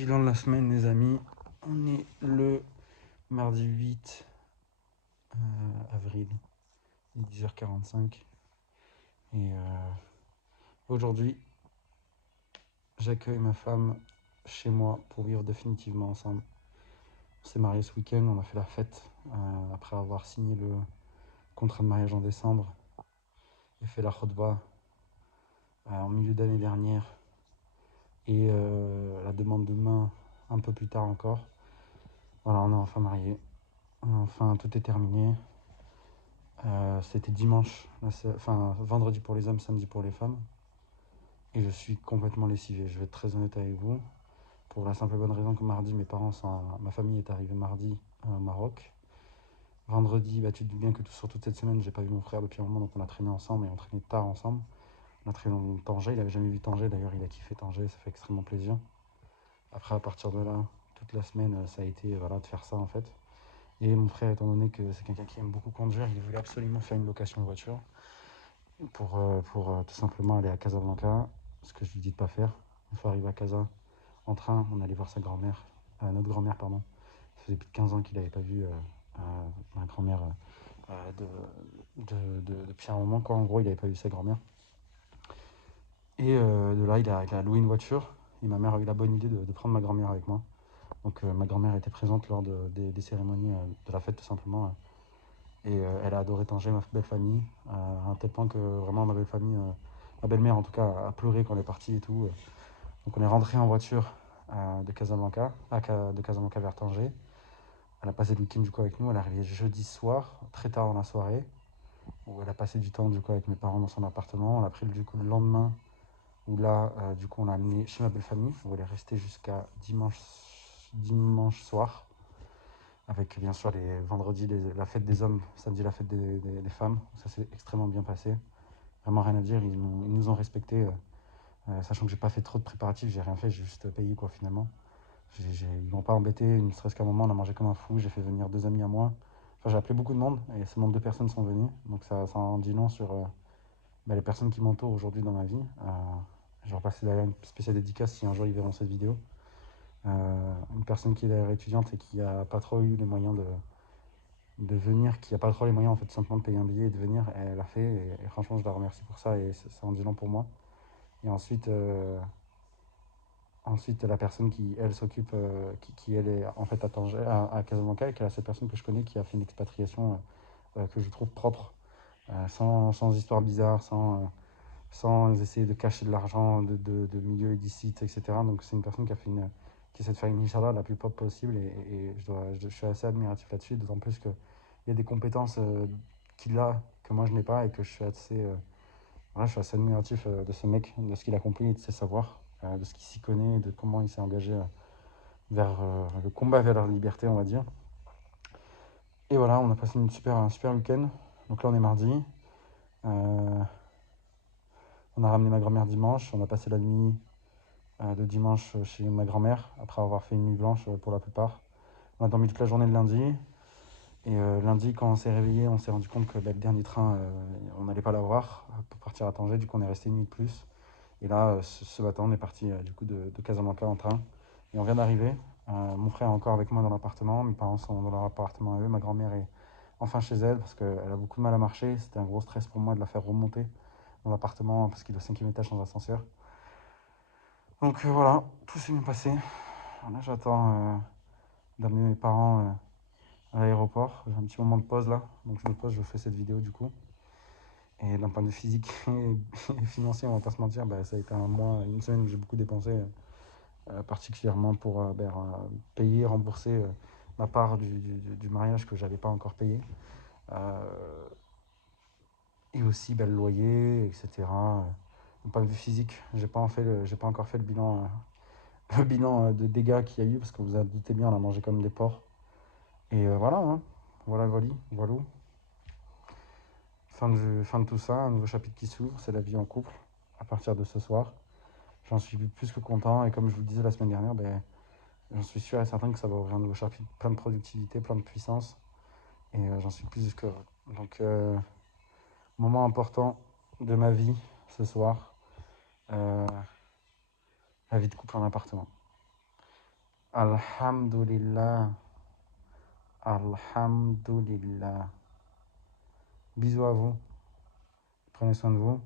Bilan de la semaine, les amis. On est le mardi 8 avril, il est 10h45. Et aujourd'hui, j'accueille ma femme chez moi pour vivre définitivement ensemble. On s'est mariés ce week-end, on a fait la fête après avoir signé le contrat de mariage en décembre et fait la khotba en milieu d'année dernière et la demande de main un peu plus tard encore. Voilà, on est enfin mariés. Enfin, tout est terminé. C'était dimanche, enfin vendredi pour les hommes, samedi pour les femmes. Et je suis complètement lessivé, je vais être très honnête avec vous. Pour la simple et bonne raison que mardi, ma famille est arrivée mardi au Maroc. Vendredi, tu te dis bien que sur toute cette semaine, j'ai pas vu mon frère depuis un moment, donc on a traîné ensemble et on traînait tard ensemble. On a traîné dans Tanger, il avait jamais vu Tanger, d'ailleurs il a kiffé Tanger, ça fait extrêmement plaisir. Après, à partir de là, toute la semaine, ça a été voilà, de faire ça en fait. Et mon frère, étant donné que c'est quelqu'un qui aime beaucoup conduire, il voulait absolument faire une location de voiture pour tout simplement aller à Casablanca, ce que je lui dis de pas faire. Une fois arrivé à Casa, en train, on allait voir sa grand-mère, notre grand-mère, pardon. Ça faisait plus de 15 ans qu'il n'avait pas vu ma grand-mère depuis un moment, quoi. En gros, il n'avait pas vu sa grand-mère. Et de là, il a loué une voiture. Et ma mère a eu la bonne idée de prendre ma grand-mère avec moi. Donc ma grand-mère était présente lors des cérémonies de la fête, tout simplement. Et elle a adoré Tanger, ma belle famille, à un tel point que vraiment ma belle famille, ma belle-mère en tout cas, a pleuré quand elle est partie et tout. Donc on est rentré en voiture de Casablanca vers Tanger. Elle a passé le week-end du coup avec nous. Elle est arrivée jeudi soir, très tard dans la soirée, où elle a passé du temps du coup avec mes parents dans son appartement. On a pris du coup le lendemain, où là du coup on l'a amenée chez ma belle famille, où elle est restée jusqu'à dimanche soir. Avec bien sûr les vendredis la fête des hommes, samedi la fête des femmes. Ça s'est extrêmement bien passé. Vraiment rien à dire, ils nous ont respectés. Sachant que j'ai pas fait trop de préparatifs, j'ai rien fait, j'ai juste payé quoi finalement. Ils m'ont pas embêté, ne serait-ce qu'un moment, on a mangé comme un fou, j'ai fait venir 2 amis à moi. Enfin, j'ai appelé beaucoup de monde et seulement 2 personnes sont venues. Donc ça en dit long sur les personnes qui m'entourent aujourd'hui dans ma vie. Je vais repasser d'ailleurs une spéciale dédicace si un jour ils verront cette vidéo. Une personne qui est d'ailleurs étudiante et qui a pas trop eu les moyens de venir, qui a pas trop les moyens en fait simplement de payer un billet et de venir, elle l'a fait et franchement je la remercie pour ça et ça en dit long pour moi. Et ensuite la personne qui elle s'occupe, qui elle est en fait à Tanger, à Casablanca, et qui est la seule personne que je connais qui a fait une expatriation que je trouve propre, sans histoire bizarre, sans essayer de cacher de l'argent de milieux illicites, etc. Donc c'est une personne qui essaie de faire une Inch'Allah la plus propre possible et je suis assez admiratif là-dessus, d'autant plus qu'il y a des compétences qu'il a que moi je n'ai pas et que je suis assez, voilà, je suis assez admiratif de ce mec, de ce qu'il accomplit et de ses savoirs, de ce qu'il s'y connaît, de comment il s'est engagé vers le combat vers la liberté, on va dire. Et voilà, on a passé un super week-end. Donc là, on est mardi. Euh, on a ramené ma grand-mère dimanche. On a passé la nuit de dimanche chez ma grand-mère, après avoir fait une nuit blanche pour la plupart. On a dormi toute la journée de lundi. Et lundi, quand on s'est réveillé, on s'est rendu compte que le dernier train, on n'allait pas l'avoir pour partir à Tanger. Du coup, on est resté une nuit de plus. Et là, ce matin, on est parti du coup de Casablanca en train. Et on vient d'arriver. Mon frère est encore avec moi dans l'appartement. Mes parents sont dans leur appartement à eux. Ma grand-mère est enfin chez elle parce qu'elle a beaucoup de mal à marcher. C'était un gros stress pour moi de la faire remonter dans l'appartement parce qu'il est au 5e étage sans ascenseur. Donc voilà, tout s'est bien passé. Là, j'attends d'amener mes parents à l'aéroport. J'ai un petit moment de pause là. Donc je me pose, je fais cette vidéo du coup. Et d'un point de vue physique et financier, on va pas se mentir, ça a été un mois, une semaine où j'ai beaucoup dépensé. Particulièrement pour payer, rembourser ma part du mariage que j'avais pas encore payé. Euh, et aussi le loyer, etc. D'un point de vue physique, j'ai pas encore fait le bilan, le bilan de dégâts qu'il y a eu, parce que vous en doutez bien, on a mangé comme des porcs. Et voilà, hein. Voilà, voilà. Fin de tout ça, un nouveau chapitre qui s'ouvre, c'est la vie en couple, à partir de ce soir. J'en suis plus que content, et comme je vous le disais la semaine dernière, j'en suis sûr et certain que ça va ouvrir un nouveau chapitre, plein de productivité, plein de puissance. Et j'en suis plus que heureux. Donc, moment important de ma vie ce soir, euh, la vie de couple en appartement. Alhamdulillah. Alhamdulillah. Bisous à vous. Prenez soin de vous.